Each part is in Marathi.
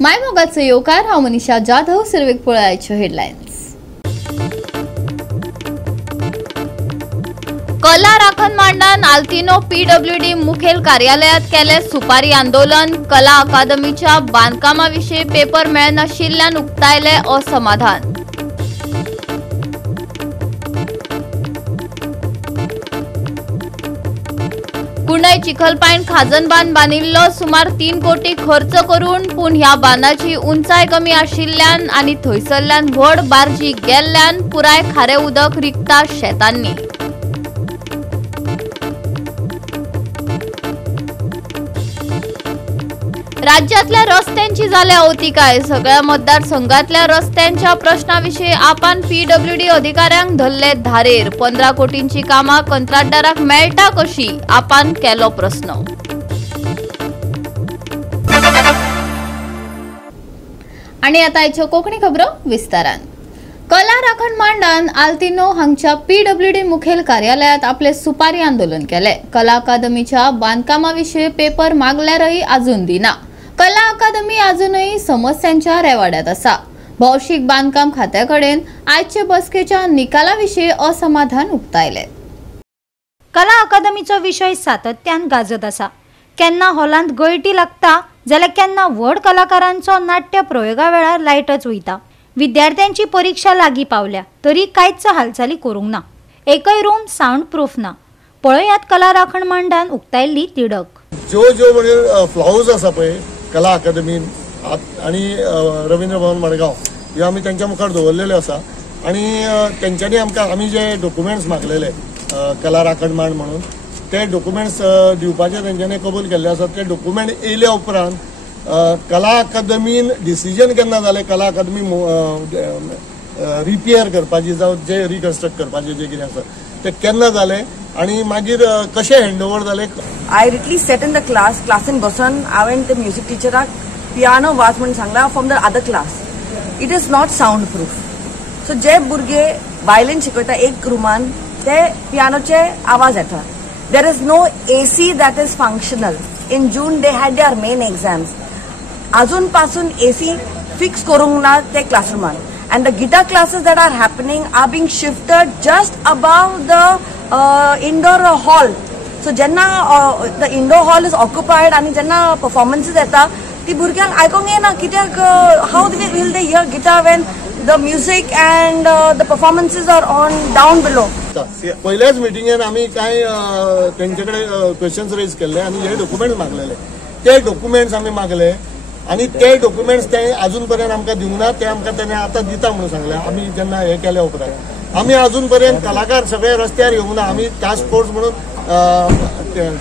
मायमोगाचे येवकार हांव मनीषा जाधव. सर्वेक पळयाच्यो हेडलायन्स. कला राखण मांडान आल्तिनो पीडब्ल्यूडी मुखेल कार्यालयात केले सुपारी आंदोलन. कला अकादमीच्या बांदकामाविशीं पेपर मेळनाशिल्ल्यान उक्तायले असमाधान. कुंडय चिखलपायन खाजन बांद बांदिल्लो सुमार 3 कोटी खर्च करून, पूण ह्या बांदाची उंचाय कमी आशिल्ल्यान आनी थंयसरल्यान व्हड बार्जी गेल्ल्यान पुराय खारे उदक रिगता शेतांनी. राज्यातल्या रस्त्यांची जाल्या अवतिकाय. सगळ्या मतदारसंघातल्या रस्त्यांच्या प्रश्नाविशीं आपान पीडब्ल्यूडी अधिकाऱ्यांक धरले धारेर. 15 कोटींची कामां कंत्राटदाराक मेळटा कशी, आपान केलो प्रस्न. आनी आतां आयच्यो कोंकणी खबरो विस्तारान. कला राखण मांडान आल्तिनो हांगच्या पीडब्ल्यूडी मुखेल कार्यालयात आपले सुपारी आंदोलन केले. कला अकादमीच्या बांदकामाविशीं पेपर मागल्यारय आजून दिना. कला अकादमी अजूनही समस्यांच्या रेवाड्यात आसा. भौशीक बांदकाम खात्याकडेन आयचे बसकेच्या निकालाविशीं असमाधान उक्तायले. कला अकादमीचो विशय सातत्यान गाजत आसा. केन्ना हॉलांत गळटी लागता जाल्यार केन्ना व्हड कलाकारांचो नाट्य प्रयोगा वेळार लायटच वयता. विद्यार्थ्यांची परीक्षा लागीं पावल्या तरी कांयच हालचाली करूंक ना. एकय रूम सावंड प्रूफ ना. पळयात कला राखण मांडान उक्तायल्ली तिडक. ज्यो म्हणजे फ्लावर्स आसा पळय कला अकादमीन आणि रवींद्र भवन मडगांव ह्यो आमी तेंच्या मुखार दवरलेले आसा. आणि तेंच्यांनी आमी जे डॉक्युमेंट्स मागलेले कला राखण मांड म्हणून ते डॉक्युमेंट्स दिवपाचे तेंच्यांनी कबूल केल्ले आसात. ते डॉक्युमेंट येयल्या उपरांत कला अकादमीन डिसिजन केन्ना जालें कला अकादमी रिपेअर करपाची जावं जे रिकन्स्ट्रक्ट करपाचे जे कितें आसा ते केन्ना जालें आणि मागीर कशें हँडओवर जालें. I directly set in the क्लासीन बसून हांवें ते म्युझिक टिचराक पियानो वाच म्हणून सांगला from the other class. It is not sound proof. So जे भुरगे वायलिन शिकयता एक रुमान ते पियानोचे आवाज येता. There is no AC that is functional. In June they had their main exams. अजून पासून AC फिक्स करूंक ना ते क्लासरूमान. And the guitar classes that are happening are being shifted just above the indoor hall. So jenna the indoor hall is occupied and jenna performances yeta ती भुरग्यांक आयकोंक येना. कित्याक how will they hear guitar when the music and the performances are on down below. पहिल्याच मिटिंगेन आमी काय तेंच्याकडे क्वेश्चन्स रेज केले आणि हे डॉक्युमेंट्स मागलेले. ते डॉक्युमेंट्स आमी मागले आणि ते डॉक्युमेंट्स ते अजून पर्यंत आमकां दिवंक ना. ते आमकां तेणे आतां दिता म्हणून सांगले. आमी जेन्ना हे केल्या उपरांत आमी अजून पर्यंत कलाकार सगळे रस्त्यार येवंक ना. आमी टास्क फोर्स म्हणून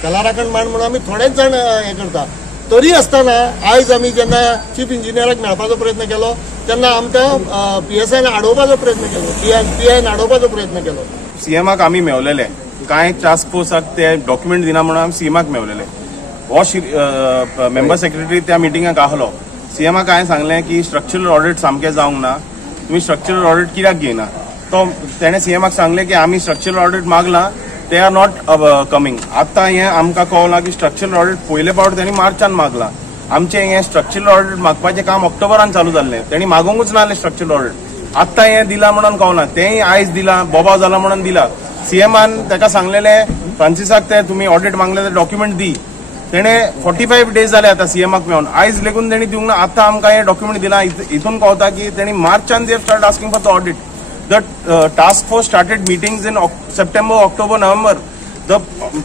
कला राखण मांड म्हणून आमी थोडेच जाण हे करता. तरी आसतना आयज आमी जेन्ना चीफ इंजिनियराक मेळपाचो प्रयत्न केलो तेन्ना आमकां PSIन आडोवपाचो प्रयत्न केलो. PIन आडोवपाचो प्रयत्न केलो. CMाक आमी मेवलेले. कांय टास्क फोर्साक ते डॉक्युमेंट दिना म्हणून आमी CMाक मेवलेले. हो मेंबर सेक्रेटरी त्या मिटिंगाक आहलो. CMाक हांवें सांगलें की स्ट्रक्चरल ऑडिट सामकें जावंक ना. तुमी स्ट्रक्चरल ऑडिट कित्याक घेयना. तो तेणें CMाक सांगलें की आमी स्ट्रक्चरल ऑडिट मागलां ते आर नॉट कमिंग. आतां हें आमकां कळना की स्ट्रक्चरल ऑडिट पयले फावट तेणी मार्चान मागलां. आमचें हें स्ट्रक्चरल ऑडिट मागपाचें काम ऑक्टोबरान चालू जाल्लें. तेणी मागोंकूच नासलें स्ट्रक्चरल ऑडिट. आतां हें दिलां म्हणून कळना. तेंय आयज दिलां बोबाव जाला म्हणून दिलां. CMान ताका सांगलेलें फ्रांसिसाक ते तुमी ऑडिट मागले ते डॉक्युमेंट दी. तेणे 45 डेज जाले आता CMाक मेळून. आयज लेगून तेणी दिवंक ना. आतां आमकां हे डॉक्युमेंट दिला. हितून कळटा की तेणी मार्चान they start asking for the audit. The task force started meetings in September, October, November.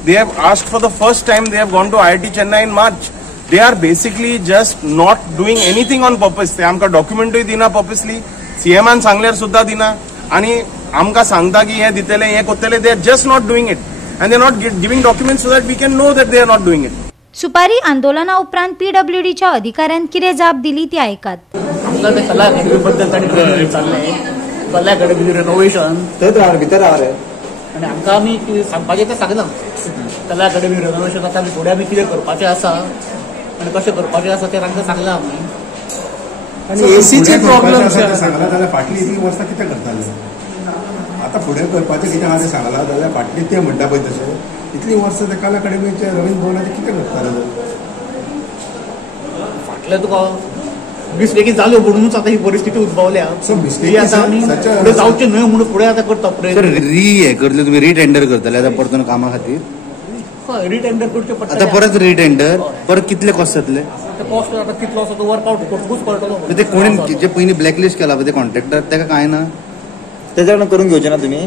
They have asked for the first time. They have gone to IIT Chennai in March. They are basically just not doing anything on purpose. ते आमकां डॉक्युमेंटूय दिना पर्पसली. CMान सांगल्यार सुद्दां दिना आणि आमकां सांगता की हे दितले हे कोत्तले. They are just not doing it and they are not giving documents so that we can know that they are not doing it. सुपारी आंदोलना उपरांत PWDच्या अधिकाऱ्यान कितें जाप दिली ती आयकात. आमकां ते कला अकादमी बद्दल तांणी चाललें. कला अकादमी रिनोवेशन थंय भितर रावले आनी आमकां आमी सांगपाचें तें सांगना. कला अकादमी रिनोवेशन आतां आमी फुडें आमी कितें करपाचें आसा आनी कशें करपाचें आसा तें तांकां सांगलां आमी. आनी ACचे प्रॉब्लेम सांगला जाल्यार फाटलीं इतलीं वर्सां कितें करताले. आतां फुडें करपाचें कितें आहा तें सांगलां जाल्यार फाटलीं तें म्हणटा पळय तशें इतलीं वर्सां त्या कला अकादमीच्या रवींद्र भवनाचें कितें करताले. फाटलें तुका मिस्टेकी जाल्यो म्हणूनच आता ही परिस्थिती उद्भवल्या. So mistake ही आता आमी such a- पुढे जावचे न्हय म्हणून फुडें आता करता प्रयत्न. हे करतले तुम्ही रिटेंडर करतले आता परतून कामा खातीर हय रिटेंडर करचे आता पडटले. परत रिटेंडर परत कितले कॉस्ट जातले ते कॉस्ट आता कितलो आसा तो वर्कआउट करतूच पडटलो. ते कोणी जे पयलीं ब्लॅकलिस्ट केला पळय ते कॉन्ट्रॅक्टर ताका काय ना तेच्या कडल्यान करून घेवचे ना तुम्ही.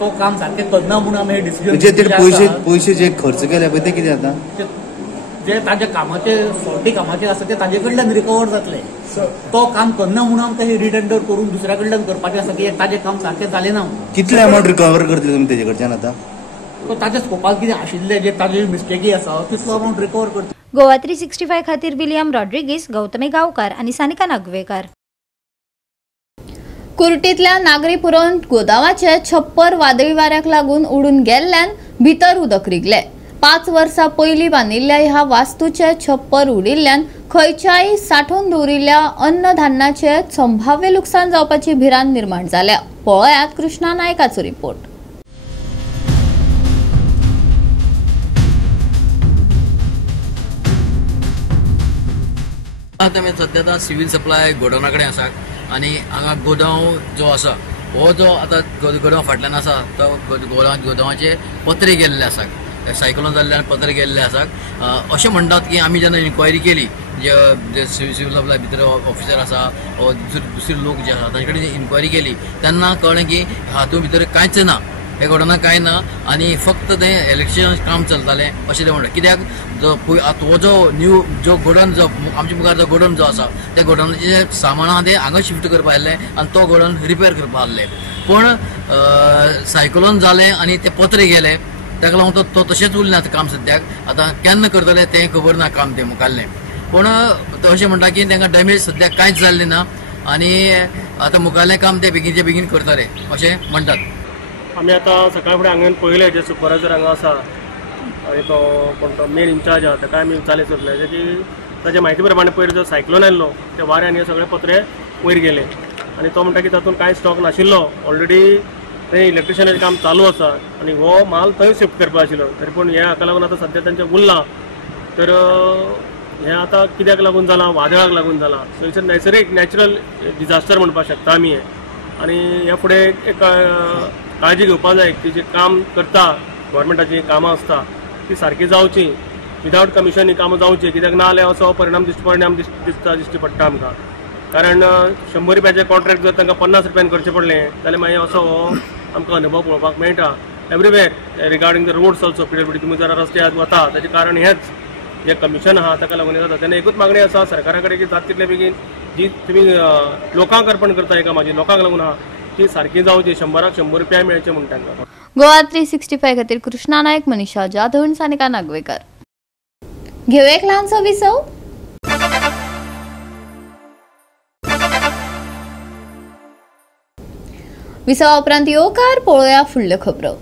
तो काम सारकें करना म्हणून आमी हे डिसिजन म्हणजे ते पैसे जे खर्च केले पळय ते कितें जाता जे ताजे कामाचे फावटी कामाचे आसा ते ताजे कडल्यान रिकवर जातले. तो काम करना म्हणून आमकां हे रिटेंडर करून दुसऱ्या कडल्यान करपाचें आसा की ताजें काम सारकें जालें ना. कितले अमावंट रिकवर करतले तुमी तेजे कडच्यान आता तो ताजे स्कोपाक कितें आशिल्ले जे ताजे मिस्टेकी आसा तितलो अमावंट रिकवर करता. गोवा 365 खातीर विलियम रॉड्रिगीस, गौतमी गांवकार आनी सानिका नागवेकर. कुर्टीतल्या नागरी पुरवण गोदामाचे छप्पर वादळी वाऱ्याक लागून उडून गेल्ल्यान भितर उदक रिगले. 5 वर्सां पयलीं बांदिल्ल्या ह्या वास्तूचे छप्पर उडिल्ल्यान खंयच्याय साठोवन दवरिल्ल्या अन्नधान्याचे संभाव्य लुकसाण जावपाची भिरांत निर्माण जाल्या. पळयात कृष्णा नायकाचो रिपोर्ट. आता आमी सध्या आतां सिव्हिल सप्लाय गोडावना कडेन आसा आनी हांगा गोदाव जो आसा हो जो आतां गोदाव फाटल्यान आसा तो गोदावाचे पत्रे गेल्ले आसा. सायक्लोन जाल्ल्यान पत्रे गेल्ले आसात. अशें म्हणटात की आमी जेन्ना इन्क्वायरी केली जे सिव्हिल सप्लाय भितर ऑफिसर आसा वा दुसरे लोक जे आसा तांचे कडेन इन्क्वायरी केली तेन्ना कळ्ळें की हातूंत भितर कांयच ना, हे गोडावना कांय ना आनी फक्त तें इलेक्शन काम चलतालें अशें ते म्हणटात. कित्याक हो जो न्यू जो गोडावन जो आमच्या मुखार जो गोडावन जो आसा त्या गोडावनाचे सामान आहा तें हांगा शिफ्ट करपा आसलें आनी तो गोडावन रिपेर करपा आसलें. पूण सायक्लोन जालें आनी ते पत्रे गेले ताका लागून तो तशेंच उरलें आतां काम सद्याक. आतां केन्ना करतले तें खबर ना काम तें मुखारलें. पूण अशें म्हणटा की तांकां डॅमेज सद्याक कांयच जाल्लें ना आनी आतां मुखारलें काम ते बेगीनचे बेगीन करतले अशें म्हणटात. आमी आतां सकाळ फुडें हांवें पळयलें जे सुपरवायझर हांगा आसा आनी तो कोण तो मेन इन्चार्ज आहा ताका आमी विचारलें सुटलें की ताचे म्हायती प्रमाणे पयर जो सायक्लोन आयल्लो ते वाऱ्यान हे सगळे पत्रे वयर गेले आनी तो म्हणटा की तातूंत कांय स्टॉक नाशिल्लो. ऑलरेडी थंय इलेक्ट्रिशनाचें काम चालू आसा आनी हो माल थंय शिफ्ट करपा आशिल्लो. तरी पूण हे हाका लागून आतां सद्या तांचें उरलां. तर हें आतां कित्याक लागून जालां, वादळाक लागून जालां. थंयसर नैसर्गिक नॅचरल डिजास्टर म्हणपाक शकता आमी हें. आनी ह्या फुडें एक काळजी घेवपाक जाय की जें काम करता गव्हर्मेंटाची कामां आसता ती सारकी जावची, विदावट कमिशन ही कामां जावची. कित्याक ना जाल्यार असो परिणाम दिश्टी पडटा आमकां. कारण 100 रुपयाचें कॉन्ट्रॅक्ट जर तांकां 50 रुपयान करचें पडलें जाल्यार मागीर असो हो आमकां अनुभव पळोवपाक मेळटा everywhere regarding the roads also. PWD तुमी जर रस्त्याक वता ताचें कारण हेंच जे कमिशन आहा ताका लागून जाता. तेन्ना एकूच मागणी आसा सरकारा कडेन की जाता तितले बेगीन जी तुमी लोकांक अर्पण करता हे कामाची लोकांक लागून आहा ती सारकी जावची. 100क 100 रुपया मेळचे म्हण तांकां. गोवा 365 खातीर कृष्णा नायक, मनीषा जाधव, सानिका नागवेकर. घेऊ एक ल्हानसो विसव. विसवा उपरांत येवकार पळोवया फुडल्यो खबरो.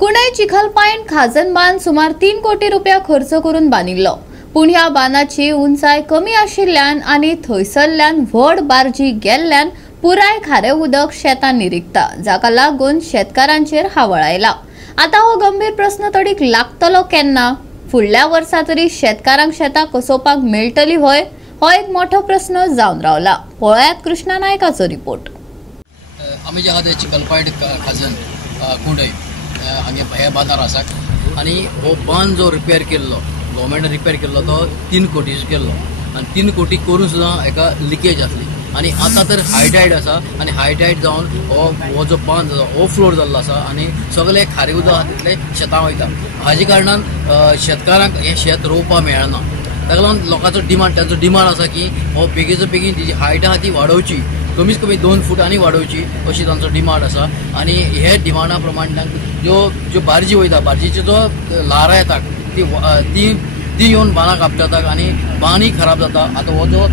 कुंडय चिखल पॉइंट खाजन बांद सुमार 3 कोटी रुपया खर्च करून बांदिल्लो. पूण ह्या बांदाची उंचाय कमी आशिल्ल्यान आनी थंयसरल्यान व्हड बार्जी गेल्ल्यान पुराय खारें उदक शेतांत निरिकता, जाका लागून शेतकारांचेर हावळ आयला. आता हो गंभीर प्रश्न तडीक लागतलो केन्ना? फुडल्या वर्सा तरी शेतकारांक शेतां कसोवपाक मेळटली होय? हो एक मोठो प्रश्न जावन रावला. पळयात कृष्णा नायकाचो रिपोर्ट. आमी जे आहा ते चिखल पॉइंट खाजन कुंडय हांगे ह्या बांदार आसा आनी हो बांद जो रिपेर केल्लो गव्हर्मेंटान रिपेर केल्लो तो 3 कोटीचो केल्लो आनी 3 कोटी करून सुद्दां हेका लिकेज आसली आनी आतां तर हाय टायड आसा आनी हाय टायड जावन हो जो बांद ओवरफ्लोड जाल्लो आसा आनी सगळें खारें उदक आसा तितलें शेतां वयता. हाजे कारणान शेतकारांक हें शेत रोवपाक मेळना. ताका लागून लोकांचो डिमांड तांचो डिमांड आसा की हो बेगीचो बेगीन जी हायट आहा ती वाडोवची, कमीत कमी 2 फूट आनी वाडोवची अशी तांचो डिमांड आसा. आनी हे डिमांडा प्रमाणे ज्यो बार्जी वयता बार्जीच्यो जो ल्हारां येता ती येवन बांदां कापतात आनी बांदूय खराब जाता. आतां हो जो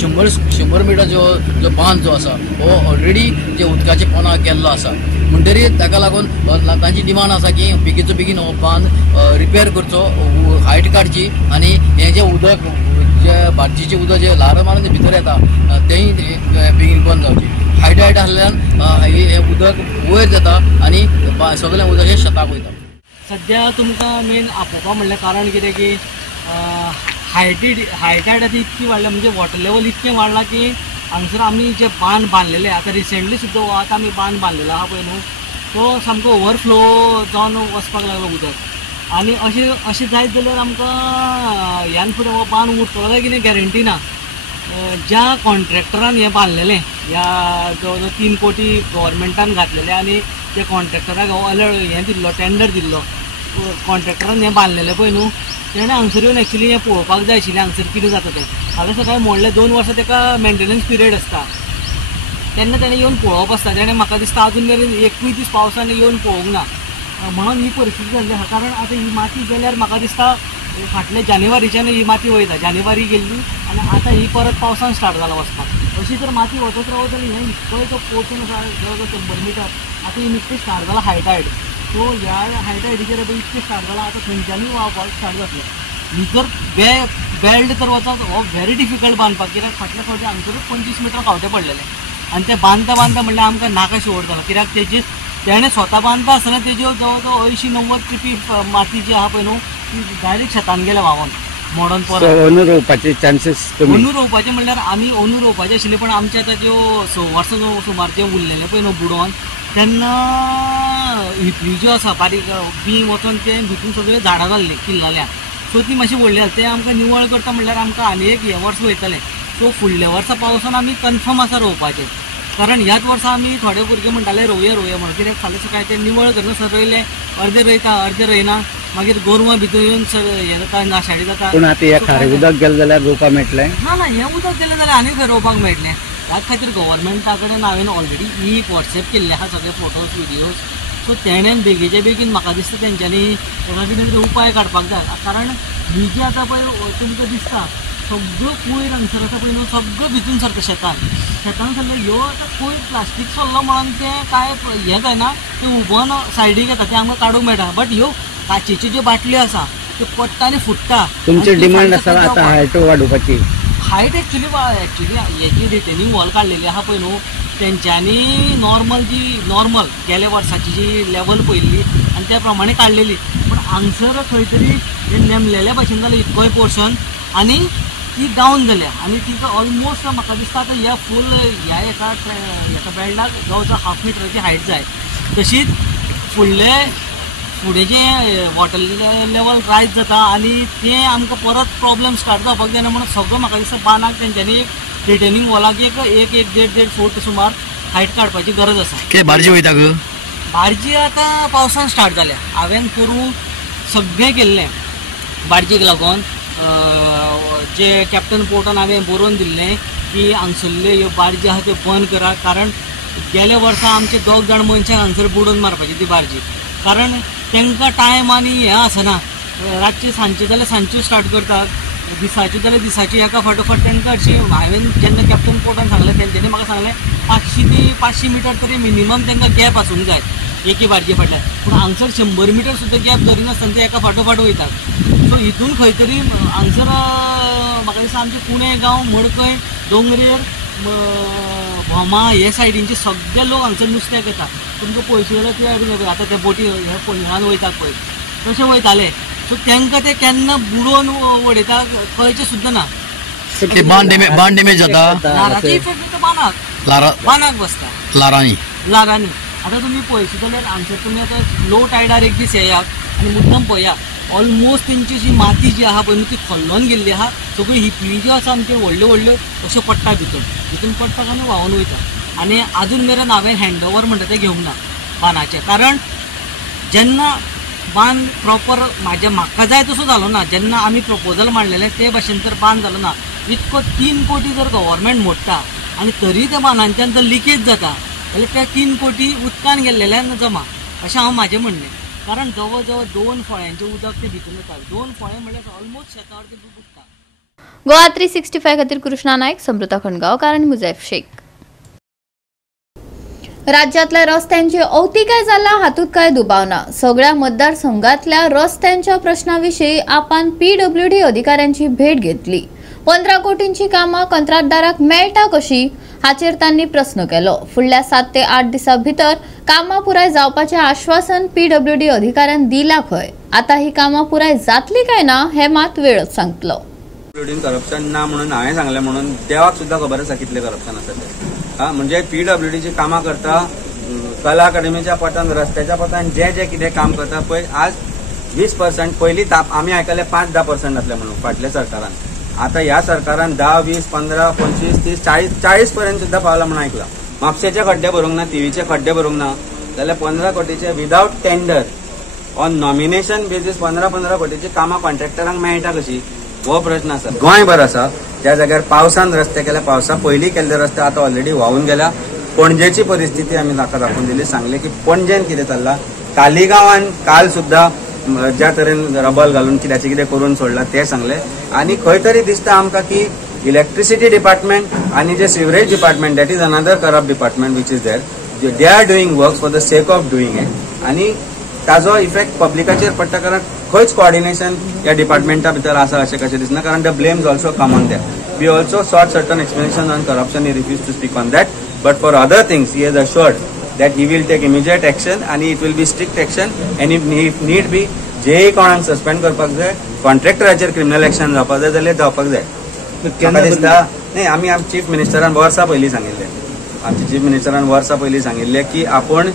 100 मिटर जो बांद जो आसा हो ऑलरेडी जे उदकाचे पोंदा केल्लो आसा म्हणटरीत ताका लागून तांची डिमांड आसा की बेगीचो बेगीन हो बांद रिपेर करचो, हायट काडची आनी हें जें उदक जे बार्जीचें उदक जे ल्हारां मारून भितर येता तेंय बेगीन बंद जावची. हायट आसल्यान हें उदक वयर जाता आनी सगळें उदक हें शेताक वयता. सध्या तुमकां मेन आपोवपा म्हणल्यार कारण कितें की हायटायड आता इतकी वाढल्या म्हणजे वॉटर लेवल इतकें वाढला की हांगसर आमी जे बांद बांदलेले आता रिसेंटली सुद्दां आतां आमी बांद बांदलेलो आहा पळय न्हू तो सामको ओवरफ्लो जावन वचपाक लागलो उदक आनी अशें जायत जाल्यार आमकां ह्यान फुडें हो बांद उरतलो काय कितें गॅरंटी ना ज्या कॉन्ट्रॅक्टरान हें बांदलेलें ह्या जवळ जवळ 3 कोटी गव्हर्मेंटान घातलेले आनी त्या कॉन्ट्रॅक्टराक हो अलर्ट हें दिल्लो टेंडर दिल्लो कॉन्ट्रॅक्टरान हें बांदलेलें पळय न्हू तेणें हांगसर येवन एक्चुली हें पळोवपाक जाय आशिल्लें हांगसर कितें जाता तें फाल्यां सकाळीं म्हणलें 2 वर्सां ताका मेंटेनन्स पिरियड आसता तेन्ना तेणें येवन पळोवप आसता तेणें म्हाका दिसता अजून मेरेन 21 दीस पावसान येवन पळोवंक ना म्हणून ही परिस्थिती जाल्ली आहा कारण आतां ही माती गेल्यार म्हाका दिसता फाटल्या जानेवारीच्यान ही माती वयता जानेवारी गेल्ली आनी आतां ही परत पावसान स्टार्ट जाला वचपाक अशी जर माती वचत रावत जाल्यार हें इतकोय तो पोर्शन आसा जवळ जवळ 100 मिटर आतां ही निकतें स्टार्ट जाला हायटायड सो ह्या हायटायडीचेर इतकें स्टार्ट जाला आतां खंयच्यानूय व्हांवपाक स्टार्ट जातलें ही जर बेल्ड तर वचप हो व्हेरी डिफिकल्ट बांदपाक कित्याक फाटल्या फावटी हांगसरूच 25 मिटर खावटे पडलेले आनी ते बांदता म्हणल्यार आमकां नाका शेवट जाला कित्याक तेजी तेणें स्वता बांदता आसतना तेज्यो जवळ जवळ 80-90 ट्रिपी माती जी आहा पळय न्हू ती डायरेक्ट शेतान गेल्या व्हांवून मोडोन परत अंदू रोवपाचे चान्सेस अंदू रोवपाचे म्हणल्यार आमी अंदू रोवपाचे आशिल्ले पण आमचे आतां ज्यो 6 वर्सां सुमार जे उरलेले पळय न्हू बुडोवन तेन्ना हिपली ज्यो आसा बारीक बी वचोन ते भितून सगळ्यो झाडां जाल्ली किल्लल्या सो ती मातशी व्हडली आसा ते आमकां निवळ करता म्हणल्यार आमकां आनी एक हे वर्स वयतलें सो फुडल्या वर्सा पावसान आमी कन्फर्म आसा रोवपाचें कारण ह्याच वर्सा आमी थोडे भुरगे म्हणटाले रोवया म्हणून कित्याक फाल्यां सकाळीं ते निवळ करना रोयले अर्दे रोयता अर्दे रोयना मागीर गोरवां भितर येवन हें जाता नाशाडी जाता पूण आतां हें खारें उदक गेलें जाल्यार रोवपाक मेळटलें ना हें उदक गेलें जाल्यार आनी खंय रोवपाक मेळटलें त्याच खातीर गव्हर्मेंटा कडेन हांवें ऑलरेडी ही वॉट्सॅप केल्ले आहा सगळे फोटोज विडियोज सो तेणेन बेगीचे बेगीन म्हाका दिसता तेंच्यांनी ताका कितें उपाय काडपाक जाय कारण ही जी आतां पळय तुमकां दिसता सगळ्यो कोयर हांगसर आसा पळय न्हू सगळ्यो भितून सरता शेतान सरले ह्यो आतां कोयर प्लास्टीक सरलो म्हणून तें काय हें जायना तें उबोन सायडीक येता तें आमकां काडूंक मेळटा बट ह्यो काचेच्यो ज्यो बाटल्यो आसा त्यो पडटा आनी फुट्टा तुमची डिमांड आसा आतां हायट वाडोवपाची हायट एक्चुली हेची रिटेनिंग वॉल काडलेली आहा पळय न्हू तेंच्यांनी नॉर्मल गेल्या वर्साची जी लेवल पयल्ली आनी त्या प्रमाणे काडलेली पूण हांगसर खंय तरी हें नेमलेल्या भशेन जालें इतकोय पोर्शन आनी ती डावन जाल्या आनी तिका ऑलमोस्ट म्हाका दिसता आतां ह्या फूल ह्या एका बेल्डाक जवळ जवळ 1/2 मिटराची हायट जाय तशीच फुडें जें वॉटर लेवल रायज जाता आनी तें आमकां परत प्रॉब्लेम स्टार्ट जावपाक जायना म्हणून सगळो म्हाका दिसता बांदाक तेंच्यांनी एक रिटेनिंग वॉलाक एक 1.5 फूट सुमार हायट काडपाची गरज आसा बार्जी वयता ग बार्जी आतां पावसान स्टार्ट जाल्या हांवें करूं सगळें केल्लें बार्जीक लागून जे कॅप्टन पोर्टान हांवें बरोवन दिल्लें की हांगसरल्यो ह्यो बार्जी आहा त्यो बंद करा कारण गेल्या वर्सा आमचे 2 जाण मनशाक हांगसर बुडोवन मारपाची ती बार्जी कारण तांकां टायम आनी हें आसना रातचे सांजचे जाल्यार सांजच्यो स्टार्ट करतात दिसाची जाल्यार दिसाची एका फाटोफाट तांकां हरशी हांवें जेन्ना कॅप्टन पोर्टान सांगलें तेंच्यांनी म्हाका सांगलें 500 ते 500 मिटर तरी मिनिमम तांकां गॅप आसूंक जाय एके बार्जे फाटल्यान पूण हांगसर 100 मिटर सुद्दां गॅप धरिनासतना ते एका फाटोफाट वयतात सो हितून खंय तरी हांगसर म्हाका दिसता आमचे पुणे गांव मडकय डोंगरेर भोमा हे सायडींचे सगळे लोक हांगसर नुस्त्याक येता तुमकां पयशे जाल्यार ते आयकूंक आतां ते बोटी हे पयणान वयतात पळय तशें वयताले सो तांकां ते केन्ना बुडोवन उडयता कळचें सुद्दां ना बांद डॅमेज जाता लाराची इफेक्ट बांदाक बसता लारांनी आतां तुमी पळयशी जाल्यार हांगसर तुमी आतां लो टायडार एक दीस येयात आनी मुद्दम पळया ऑलमोस्ट तेंची जी माती जी आहा पळय ती खोल्लोन गेल्ली आहा सगळ्यो हिपली ज्यो आसा आमच्यो व्हडल्यो व्हडल्यो अश्यो पडटा भितून पडटा आनी व्हांवून वयता आनी आजून मेरेन हांवें हँडओवर म्हणटा तें घेवंक ना बांदाचें कारण जेन्ना बांद प्रॉपर म्हाका जाय तसो जालो ना जेन्ना आमी प्रपोजल मांडलेलें ते भाशेन तर बांद जालो ना इतको 3 कोटी जर गव्हर्मेंट मोडटा आनी तरी त्या बांदांच्यान जर लिकेज जाता जाल्यार त्या 3 कोटी उदकान गेल्लेल्यान जमा अशें हांव म्हाजें म्हणणें कारण जवळ जवळ 2 फळ्यांचें उदक ते भितून येता 2 फळे म्हणल्यार ऑलमोस्ट शेतावर ते बुडटा गोवा 365 खातीर कृष्णा नायक, समृता खणगांवकार आनी मुजैफ शेख. राज्यातल्या रस्त्यांची अवतिकाय जाला हातूंत काय दुबाव ना. सगळ्या मतदारसंघातल्या रस्त्यांच्या प्रश्नाविशीं आपण PWD अधिकाऱ्यांची भेट घेतली. 15 कोटींची कामां कंत्राटदाराक मेळटा कशी हाचेर तांणी प्रश्न केलो. फुडल्या 7 ते 8 दिसां भितर कामां पुराय जावपाचें आश्वासन PWD अधिकाऱ्यान दिलां खंय. आता ही कामां पुराय जातली काय ना हे मात वेळच सांगतलो. PWDन करप्शन ना म्हणून हांवें सांगलें म्हणून देवाक सुद्दां खबर आसा कितलें करप्शन आसा तें. म्हणजे PWDची कामां करता, कला अकादमीच्या पोटान रस्त्याच्या पोटान जे कितें काम करता पळय, आज 20% पयलीं आमी आयकले 5-10% जातले म्हणून फाटल्या सरकारान. आता ह्या सरकारान 10, 20, 15, 25, 30, 40 पर्यंत सुद्दां पावला म्हणून ऐकला. म्हापशेचे खड्डे भरूंक ना, TVचे खड्डे भरूंक ना, जाल्यार 15 कोटीचे without tender on nomination basis 15 कोटीची कामां कॉन्ट्रॅक्टरांक मेळटा कशी, हो प्रश्न आसा. गोंयभर आसा ज्या जाग्यार पावसान रस्ते केले, पावसा पयलीं केल्ले रस्ते आता ऑलरेडी व्हांवून गेल्या. पणजेची परिस्थिती आमी ताका दाखोवन दिली, सांगले की पणजेन कितें चल्ला. तालिगांवान काल सुद्दां ज्या तरेन रबल घालून कितें करून सोडला ते सांगले. आणि खंय तरी दिसता आमकां की इलेक्ट्रिसिटी डिपार्टमेंट आणि जे sewerage department, that is another corrupt department which is there, they are doing work for the sake of doing it. आणि ताजो इफेक्ट पब्लिकाचेर पडटा, कारण खंयच कोऑर्डिनेशन ह्या डिपार्टमेंटा भितर आसा अशें कशें दिसना, कारण the blames also come on them. We also sought certain explanation on corruption, he refuse to speak on that, but for other things he has assured that he will take immediate action and it will be strict action, and if need be जे कोणाक सस्पेंड करपाक जाय, कॉन्ट्रॅक्टराचेर क्रिमिनल एक्शन जावपाक जाय जाल्यार जावपाक जाय. म्हाका दिसता न्ही, आमी चीफ मिनिस्टरान वर्सां पयलीं सांगिल्लें, आमच्या चीफ मिनिस्टरान वर्सां पयलीं सांगिल्लें की आपूण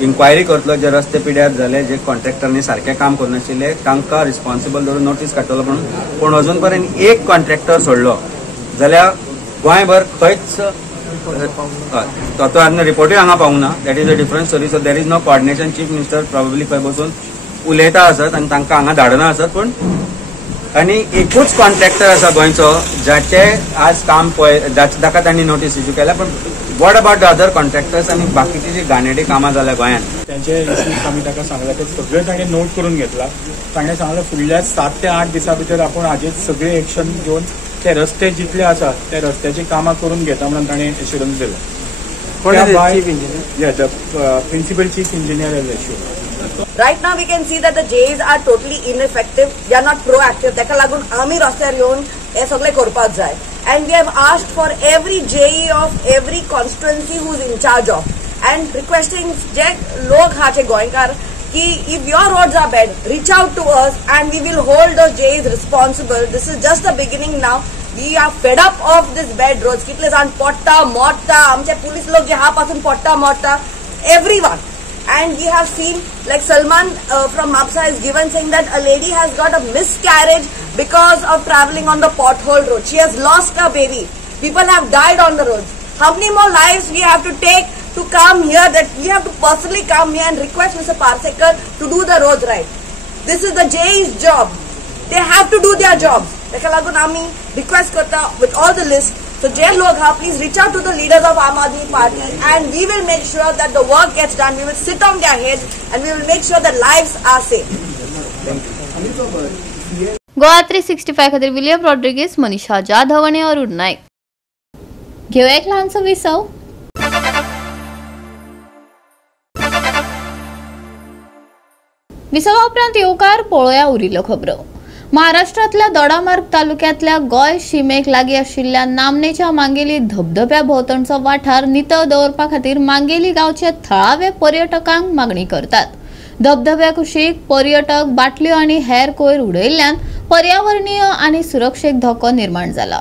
इन्क्वायरी करतलो, जे रस्ते पिड्यार जाले, जे कॉन्ट्रॅक्टरांनी सारकें काम करनाशिल्ले तांकां रिस्पॉन्सिबल धरून नोटीस काडटलो म्हणून. पूण अजून पर्यंत एक कॉन्ट्रॅक्टर सोडलो जाल्यार गोंयभर खंयच तो रिपोर्टूय हांगा पावूंक ना. That is a different story. So there is no coordination. Chief minister probably खंय बसून उलयता आसत आनी तांकां हांगा धाडना आसत. पूण आनी एकूच कॉन्ट्रॅक्टर आसा गोंयचो जाचे आज काम पळय, ताका तांणी नोटीस इश्यू केल्या. पण what about the other contractors आनी बाकीची जी घाणेरडी कामां जाल्या गोंयांत, त्यांचे इश्यूज आमी ताका सांगला, ते सगळे ताणें नोट करून घेतला. ताणें सांगलें फुडल्या 7 ते 8 दिसां भितर आपूण हाजेर सगळे एक्शन घेवन ते रस्ते जितले आसा ते रस्त्याची कामां करून घेता म्हणून ताणें एश्युरन्स दिलो. Principal chief engineer has assured. Right now we can see that the JEs are totally ineffective. They are not proactive. ताका लागून आमी रस्त्यार येवन हे सगळे करपाक जाय. And we have asked for every JE of every constituency who is in charge of, and requesting जे लोक हा जे गोंयकार की if your roads are bad, reach out to us and we will hold those JEs responsible. This is just the beginning now. We are fed up of this bad roads. कितले जाण पडटा मोडटा, आमचे पुलीस लोक जे हा पासून पडटा मोडटा, everyone. And we have seen, like Salman from Mapsa is given saying that a lady has got a miscarriage because of traveling on the pothole road. She has lost her baby. People have died on the roads. How many more lives we have to take to come here, that we have to personally come here and request Mr. Parsekar to do the roads right. This is the JE's job. They have to do their jobs. Teka lagun ami request karta with all the list. So जे लोग ha, please reach out to the leaders of Aam Aadmi Party and we will make sure that the work gets done. We will sit on their heads and we will make sure that lives are safe. Goa 365 खातीर विलियम रॉड्रिगीस, मनीषा जाधव आणि अरुण नाईक. घेऊया एक ल्हानसो विसव. विसवा उपरांत येवकार पळोवया उरिल्ल्यो खबरो. महाराष्ट्रातल्या दोडामार्ग तालुक्यातल्या गोय शिमेक लागीं आशिल्ल्या नामनेच्या मांगेली धबधब्या भोंवतणचो वाठार नितळ दवरपा खातीर मांगेली गांवचे थळावे पर्यटकांक मागणी करतात. धबधब्या कुशीक पर्यटक बाटल्यो आनी हेर कोयर उडयल्ल्यान पर्यावरणीय आनी सुरक्षेक धोको निर्माण जाला.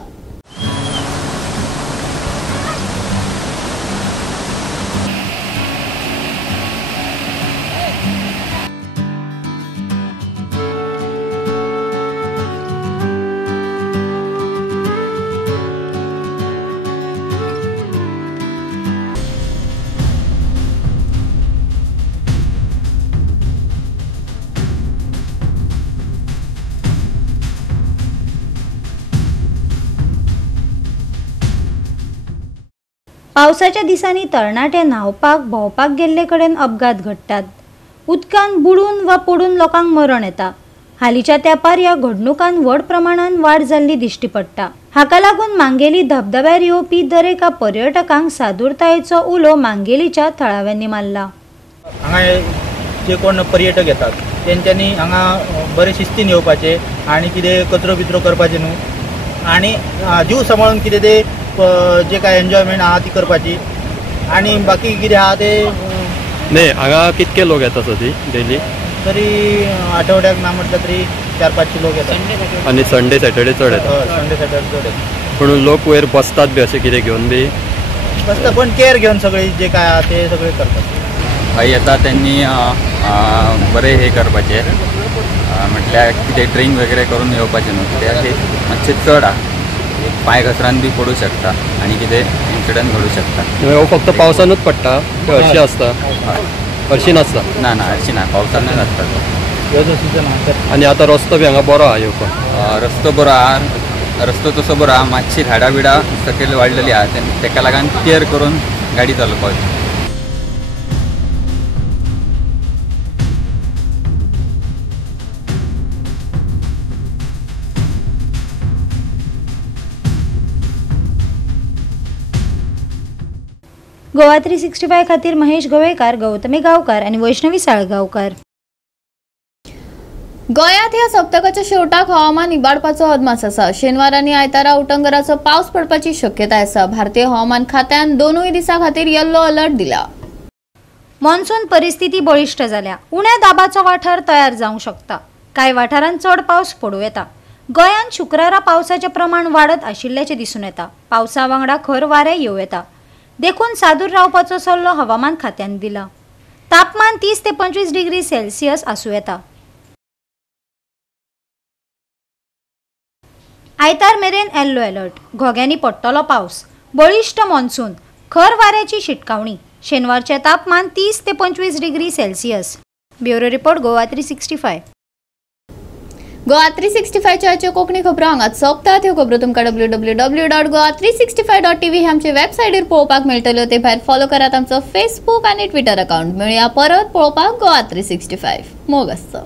पावसाच्या दिसांनी तरणाटे न्हावपाक भोंवपाक गेल्ले कडेन अपघात घडटात. उदकान बुडून वा पडून लोकांक मरण येता. हालींच्या तेंपार ह्या घडणुकांत व्हड प्रमाणात वाड जाल्ली दिश्टी पडटा. हाका लागून मांगेली धबधब्यार येवपी दरेका पर्यटकांक सादुरतायेचो उलो मांगेलीच्या थळाव्यांनी मारला. हांगा जे कोण पर्यटक येतात तेंच्यांनी हांगा बरे शिस्तीन येवपाचे आनी कितें कचरो बिचरो करपाचे न्हू, आनी जीव सांबाळून कितें ते जे काय एन्जॉयमेंट आहा ती करपाची, आनी बाकी कितें आहा ते न्ही. हांगा कितके लोक येता सदी डेली? तरी आठवड्याक ना म्हटल्यार तरी 4-5 लोक येतात आणि संडे सॅटर्डे चड येता संडे सॅटर्डे चड येतात पूण लोक वयर बसतात बी अशें कितें घेवन बी बसता पण केअर घेऊन सगळे जे काय आहे ते सगळे करतात हय येता त्यांनी बरे हे करपाचे म्हटल्यार कितें ड्रिंक वगैरे करून येवपाचें न्हू कित्याक मातशें चड आहा पांय घसरान बी पडूं शकता आनी कितें इन्सिडंट घडूं शकता हो फक्त पावसानूच पडटा हरशी आसता हरशी नासता ना ना हरशी ना पावसानूच आसता आनी आतां रस्तो बी हांगा बरो आहा येवपाक रस्तो बरो आहा रस्तो तसो बरो आहा मातशी झाडां बिडां सकयल वाडलेली आहा तेका लागून केअर करून गाडी चलोवपाक गोवा 365 खातीर महेश गोवेकार, गौतमी गांवकार आणि वैष्णवी साळगांवकार. गोंयांत ह्या सप्तकाच्या शेवटाक हवामान इबाडपाचो अदमास आसा. शेनवार आनी आयतारा उटंगराचो पावस पडपाची शक्यताय आसा. भारतीय हवामान खात्यान दोनूय दिसां खातीर येल्लो अलर्ट दिला. मॉन्सून परिस्थिती बळिश्ट जाल्या. उण्या दाबाचो वाठार तयार जावंक शकता. कांय वाठारांत चड पावस पडूं येता. गोंयांत शुक्रारा पावसाचें प्रमाण वाडत आशिल्ल्याचें दिसून येता. पावसा वांगडा खर वारें येवं येता. देखून सादूर रावपाचो सल्लो हवामान खात्यान दिला. तापमान 30 ते 25 डिग्री सेल्सियस आसूं येता. आयतार मेरेन येल्लो अलर्ट. घोग्यांनी पडटलो पावस. बळिश्ट मॉन्सून. खर वाऱ्याची शिटकावणी. शेनवारचे तापमान 30 ते 25 degree Celsius. Bureau report Goa 365. Goa 365 च्या कोंकणी खबरो हांगाच सोंपतात. ह्यो खबरो तुमकां www.goa365.tv हे आमचे वेबसायटीर पळोवपाक मेळटल्यो. ते भायर फॉलो करात आमचो फेसबूक आनी ट्विटर अकाउंट. मेळुया परत पळोवपाक गोवा 365. मोग आसचो.